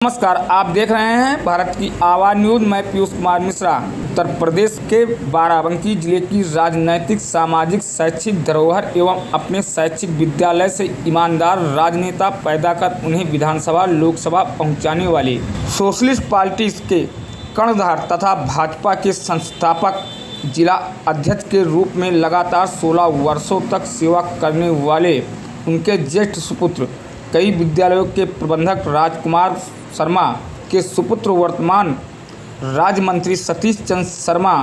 नमस्कार, आप देख रहे हैं भारत की आवाज़ न्यूज़। मैं पीयूष कुमार मिश्रा। उत्तर प्रदेश के बाराबंकी जिले की राजनैतिक, सामाजिक, शैक्षिक धरोहर एवं अपने शैक्षिक विद्यालय से ईमानदार राजनेता पैदा कर उन्हें विधानसभा, लोकसभा पहुंचाने वाले सोशलिस्ट पार्टी के कर्णधार तथा भाजपा के संस्थापक जिला अध्यक्ष के रूप में लगातार 16 वर्षों तक सेवा करने वाले उनके ज्येष्ठ सुपुत्र, कई विद्यालयों के प्रबंधक राजकुमार शर्मा के सुपुत्र, वर्तमान राज्य मंत्री सतीश चंद्र शर्मा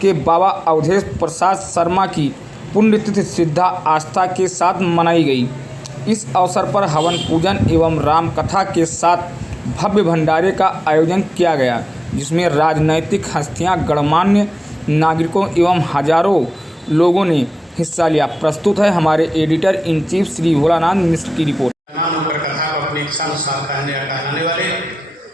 के बाबा अवधेश प्रसाद शर्मा की पुण्यतिथि श्रद्धा आस्था के साथ मनाई गई। इस अवसर पर हवन पूजन एवं राम कथा के साथ भव्य भंडारे का आयोजन किया गया, जिसमें राजनैतिक हस्तियां, गणमान्य नागरिकों एवं हजारों लोगों ने हिस्सा लिया। प्रस्तुत है हमारे editor in chief Shri Bholanath Mishra की रिपोर्ट। कथा को अपनी इच्छानुसार कहने वाले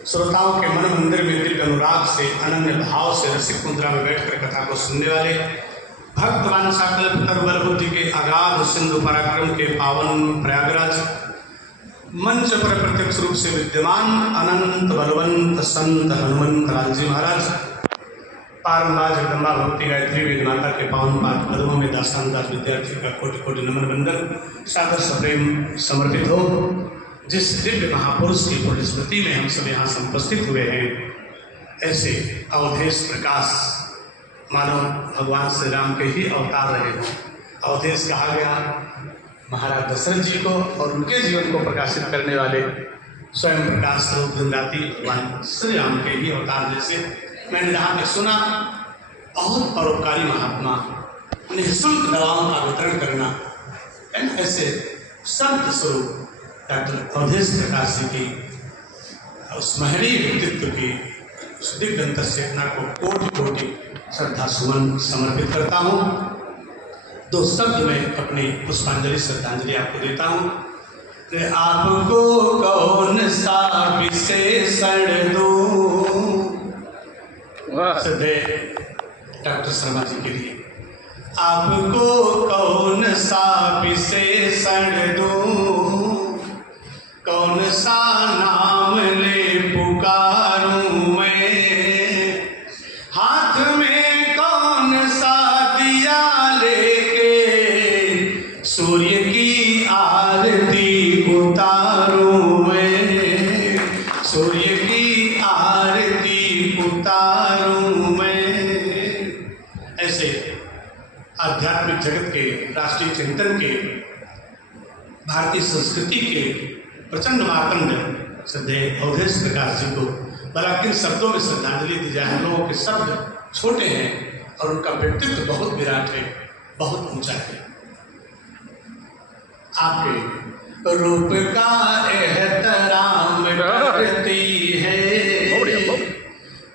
श्रोताओं के मन मंदिर में दिव्य अनुराग से, अनन्य भाव से रसिक मुद्रा में बैठकर कथा को सुनने वाले भक्तवान सकल तरवर बुद्धि के अगाध सिंधु पराक्रम के पावन प्रयागराज मंच पर प्रत्यक्ष रूप से विद्यमान अनंत बलवंत संत हनुमंत लाल जी महाराज, पारंबाज जगदम्बा भक्ति गायत्री वेद माता के पावन पाद पद्मों में दासानदास विद्यार्थी का कोटि कोटि नमन बंदन सादर सप्रेम समर्पित हो। जिस दिव्य महापुरुष की पुण्य स्मृति में हम सब यहाँ उपस्थित हुए हैं, ऐसे अवधेश प्रकाश मानो भगवान श्री राम के ही अवतार रहे हों। अवधेश कहा गया महाराज दशरथ जी को, और उनके जीवन को प्रकाशित करने वाले स्वयं प्रकाश स्वरूप दिनराती भगवान श्री राम के ही अवतार। जैसे मैंने जहाँ पे सुना, बहुत परोपकारी महात्मा, निःशुल्क दवाओं का वितरण करना, ऐसे संत स्वरूप डॉक्टर अवधेश प्रकाश जी की उस महनीय व्यक्तित्व की उस दिव्य अंतर चेतना को कोटि कोटि श्रद्धा सुमन समर्पित करता हूँ। दो शब्द में अपनी पुष्पांजलि श्रद्धांजलि आपको देता हूँ। आपको कौन सा विशेषण दूं, डॉक्टर शर्मा जी के लिए। आपको कौन सा विशेषण दूं, कौन सा नाम ले पुकारूं मैं, हाथ में कौन सा दिया लेके सूर्य की आरती उतारूं मैं, सूर्य की आरती उतारूं मैं। ऐसे आध्यात्मिक जगत के, राष्ट्रीय चिंतन के, भारतीय संस्कृति के प्रचंड मार्तंड श्रद्धेय अवधेश प्रकाश जी को भला किन शब्दों में श्रद्धांजलि दी जाए। हम लोगों के शब्द छोटे हैं और उनका व्यक्तित्व बहुत विराट है, बहुत ऊंचा है। आपके रूप का एहतराम करती है,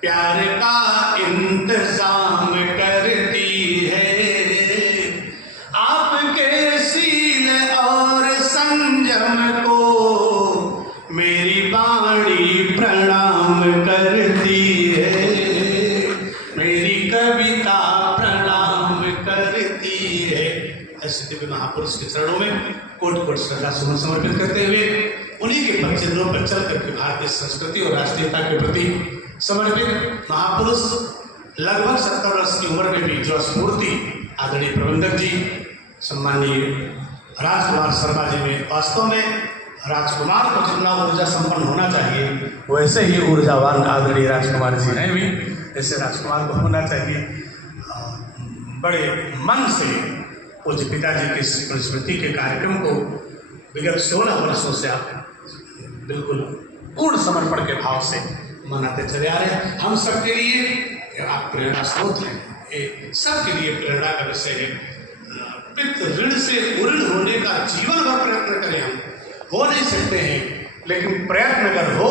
प्यार का इंतजाम करती है, आपके सील और संयम को मेरी वाणी प्रणाम करती है, मेरी कविता प्रणाम करती है। ऐसे दिव्य महापुरुष के चरणों में कोटि कोटि श्रद्धा सुमन समर्पित करते हुए उन्हीं के पद चिन्हों पर चल करके भारतीय संस्कृति और राष्ट्रीयता के प्रति समर्पित महापुरुष, लगभग 70 वर्ष की उम्र में भी जो स्फूर्ति आदरणीय प्रबंधक जी, सम्मानीय राजकुमार शर्मा जी में, वास्तव में राजकुमार को जितना ऊर्जा संपन्न होना चाहिए वैसे ही ऊर्जावान आदरणीय राजकुमार जी हैं भी, ऐसे राजकुमार को होना चाहिए। बड़े मन से पूज्य पिताजी की स्मृति के कार्यक्रम को विगत 16 वर्षों से आप बिल्कुल पूर्ण समर्पण के भाव से मनाते चले आ रहे हैं। हम सबके लिए आप प्रेरणा स्रोत हैं, ये सबके लिए प्रेरणा का विषय है। पितृ ऋण से उऋण होने का जीवन भर प्रयत्न करें, हम हो नहीं सकते हैं, लेकिन प्रयत्न अगर हो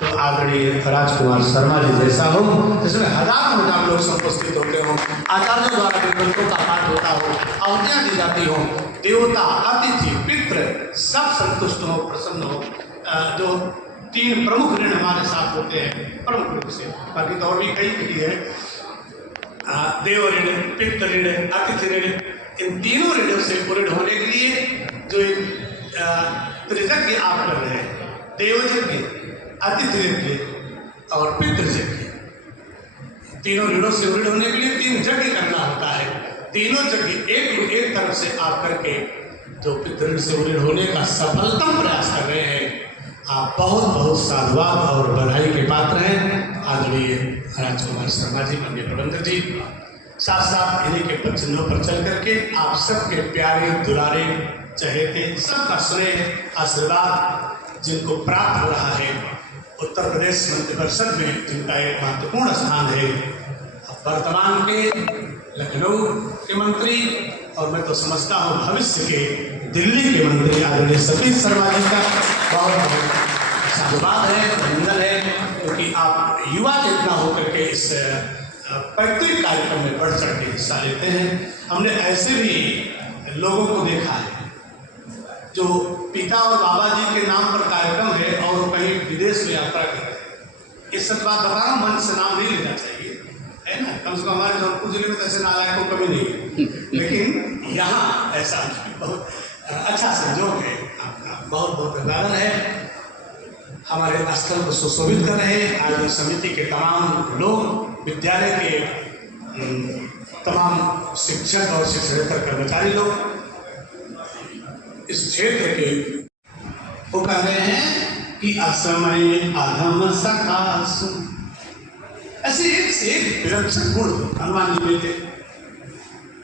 तो आदरणीय राजकुमार शर्मा जी जैसा हो, जिसमें हजार लोग उपस्थित होते हों, आचार्य द्वारा ग्रंथों का पाठ होता हो, आहुतियाँ दी जाती हो, देवता, अतिथि, पितृ सब संतुष्ट हो, प्रसन्न हो। जो 3 प्रमुख ऋण हमारे साथ होते हैं प्रमुख रूप से, बाकी तो और भी कई है, देव ऋण, पितृ ऋण, अतिथि ऋण, इन तीनों ऋणों से पूर्ण होने के लिए जो एक त्रियज्ञ आप कर रहे हैं, देवयज्ञ, आतिथ्य यज्ञ और पितृ यज्ञ। तीनों ऋणों से ऋण होने के लिए 3 यज्ञ करना होता है। तीनों यज्ञ एक तरफ से आप करके जो पितृ से ऋण होने का सफलतम प्रयास कर रहे हैं, आप बहुत बहुत साधुवाद और बधाई के पात्र हैं। आदरणीय राजकुमार शर्मा जी, माननीय प्रबंधक जी, साथ साथ इन्हीं के चिन्हों पर चल करके आप सबके प्यारे दुलारे चहेते सबका स्नेह आशीर्वाद जिनको प्राप्त हो रहा है उत्तर प्रदेश मंत्रिपरिषद में, जिनका एक महत्वपूर्ण स्थान है, वर्तमान के लखनऊ के मंत्री और मैं तो समझता हूँ भविष्य के दिल्ली के मंत्री आदरणीय सतीश शर्मा जी का बहुत बहुत साधुवाद है, अभिनंदन है, क्योंकि आप युवा चेतना होकर के इस पैतृक कार्यक्रम में बढ़ चढ़ के हिस्सा लेते हैं। हमने ऐसे भी लोगों को देखा है जो पिता और बाबा जी के नाम पर कार्यक्रम है और कहीं विदेश में यात्रा कर रहे हैं। इस सच बात बता रहा हूँ, मन से नाम नहीं लेना चाहिए, है ना। कम से कम हमारे जौनपुर जिले में तो ऐसे नालायक को कमी नहीं है, लेकिन यहाँ ऐसा बहुत अच्छा संजोग है। आपका बहुत बहुत अभिनंदन है। हमारे स्थल को सुशोभित कर रहे हैं आज समिति के तमाम लोग, विद्यालय के तमाम शिक्षक और शिक्षकेतर कर्मचारी लोग, इस क्षेत्र के वो कह रहे हैं कि असमय अधम सखास, ऐसे एक से एक विलक्षण गुण हनुमान जी में थे।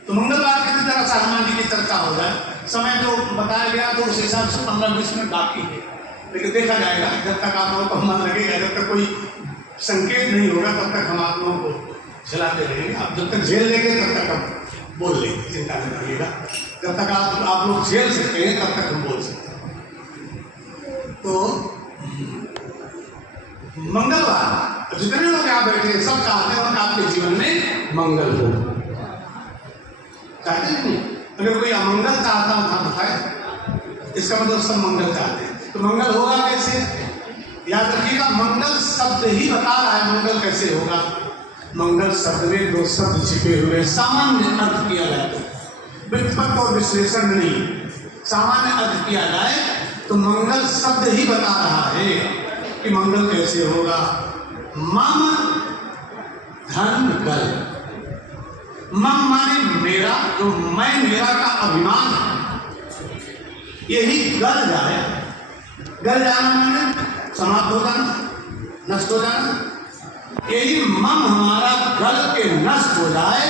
तो मंगलवार की तरह से हनुमान जी की चर्चा हो जाए, समय जो बताया गया तो उस हिसाब से 15-20 मिनट बाकी है, लेकिन देखा जाएगा जब तक आप लोगों को मन लगेगा, जब तक कोई संकेत नहीं होगा तब तक हम आप लोगों को चलाते रहेंगे। आप जब तक झेल लेंगे तब तक हम बोल लेंगे, चिंता नहीं करिएगा। जब तक आप लोग झेल सकते हैं तब तक हम बोल सकते हैं। तो मंगलवार जितने लोग यहाँ बैठे हैं सब चाहते हैं आपके जीवन में मंगल हो, चाहते हैं नहीं? अगर कोई अमंगल चाहता हो हाथ उठाए, इसका मतलब सब मंगल चाहते हैं। तो मंगल होगा कैसे? याद रखिएगा, मंगल शब्द ही बता रहा है मंगल कैसे होगा। मंगल शब्द में 2 शब्द छिपे हुए, सामान्य अर्थ किया जाता है, व्युत्पत्ति और विश्लेषण नहीं। सामान्य अर्थ किया जाए तो मंगल शब्द ही बता रहा है कि मंगल कैसे होगा। मम धन गल, मम माने मेरा, जो मैं मेरा का अभिमान है, यही गल जाए। गल जाना माने समाप्त हो जाना, नष्ट हो जाना। यही मम हमारा गल के नष्ट हो जाए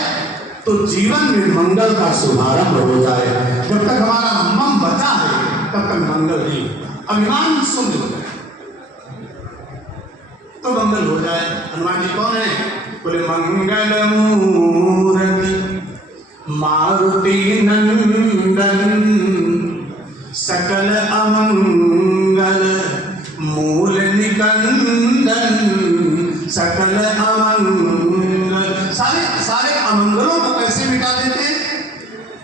तो जीवन में मंगल का शुभारंभ हो जाए। जब तक हमारा मम बचा है तब तक मंगल नहीं, अभिमान शून्य हो जाए तो मंगल हो जाए। हनुमान जी कौन है? बोले मंगल मूर्ति मारुति नंदन, सकल अमंगल मूल निकंदन, सकल अमंगल। सारे अमंगलों को कैसे मिटा देते हैं?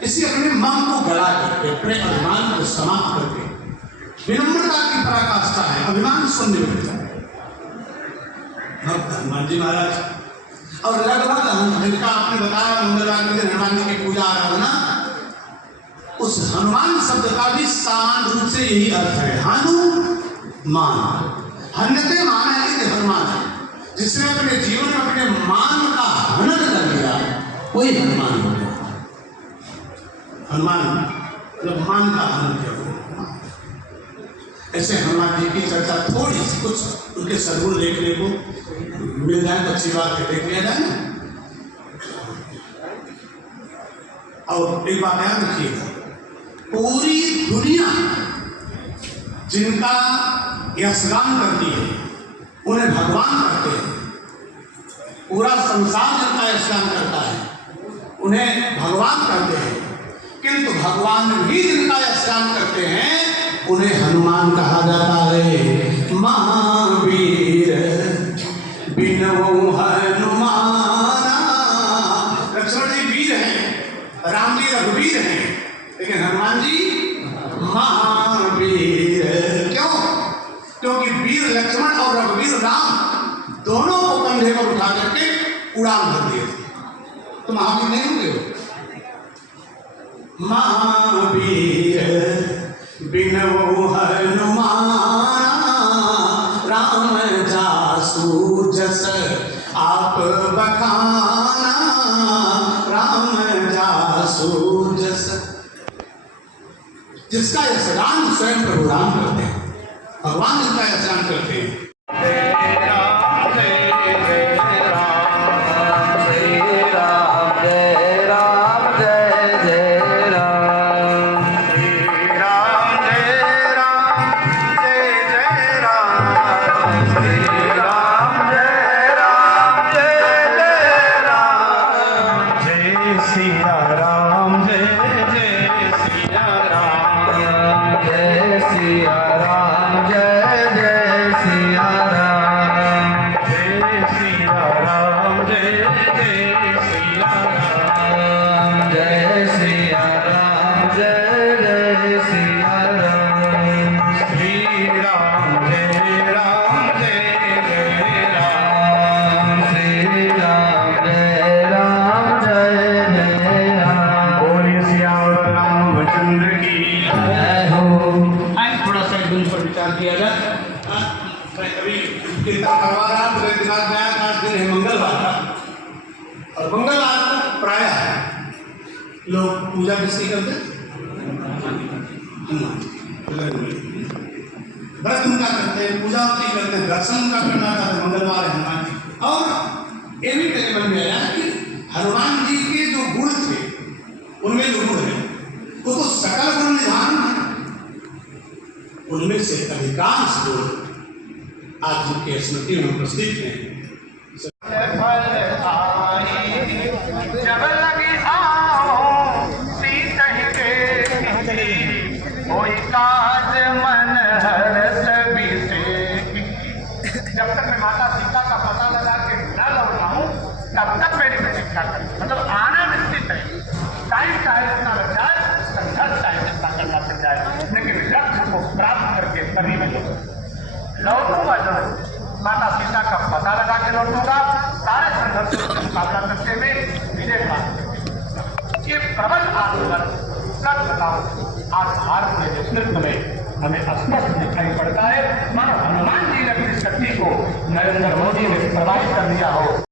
इसी अपने मन को गला करके, अपने अभिमान को समाप्त करके। विनम्रता की पराकाष्ठा है, अभिमान शून्य मिलता है भक्त हनुमान जी महाराज। और लगभग जिनका आपने बताया मंगलवार के दिन हनुमान जी की पूजा आराधना, उस हनुमान शब्द का भी सामान्य रूप से यही अर्थ है, हनुमान। हन्यते मान है कि हनुमान है, जिसने अपने जीवन में अपने मान का हनन कर लिया वही हनुमान हो गया। हनुमान मतलब मान का हनन किया। ऐसे हनुमान जी की चर्चा थोड़ी सी कुछ उनके सद्गुण देखने को मिल जाए तो अच्छी बात है, देख लिया जाए ना। और एक बात याद रखिएगा, पूरी दुनिया जिनका यशगान करती है उन्हें भगवान करते हैं। पूरा संसार जिनका यशगान करता है उन्हें भगवान करते हैं, किंतु भगवान भी जिनका यशगान करते हैं उन्हें हनुमान कहा जाता है। महावीर बिनऊ हनुमाना। लक्ष्मण जी वीर हैं, राम जी रघुवीर हैं, लेकिन हनुमान जी महावीर। क्यों? क्योंकि वीर लक्ष्मण और रघुवीर राम दोनों को कंधे पर उठा करके उड़ान भर दिए थे, तो महावीर नहीं होंगे। महावीर बिनऊ हनुमाना राम जासू जस आप बखाना, राम जासू जस। जिसका यशगान स्वयं प्रभु राम करते हैं, भगवान जिसका यशगान करते हैं। और मंगलवार को प्रायः लोग पूजा किसकी करते हैं? व्रत उनका करते हैं, पूजा उनकी करते हैं, दर्शन उनका करना था। मंगलवार है हनुमान जी। और ये भी मेरे मन में आया कि हनुमान जी के जो गुण थे, उनमें जो गुण है वो तो सकल गुण निधान है, उनमें से अधिकांश गुण आज उनके स्मृति में उपस्थित हैं। जब तक मैं माता सीता का पता लगा के न लौटा हूँ तब तक मेरी प्रतीक्षा करें, मतलब आना निश्चित है। टाइम चाहे जितना लग जाए, संघर्ष चाहे जितना करना पड़ जाए, लेकिन लक्ष्य को प्राप्त करके तभी मैं लौटूंगा। जरूर माता सीता का पता लगा के लौटूंगा, सारे संघर्षों का मुकाबला करते हुए विजय प्राप्त। ये प्रबल आंदोलन सब बताओ आधार के नेतृत्व में हमें स्पष्ट दिखाई पड़ता है। मानो हनुमान जी ने अपनी शक्ति को नरेंद्र मोदी ने प्रभावित कर दिया हो।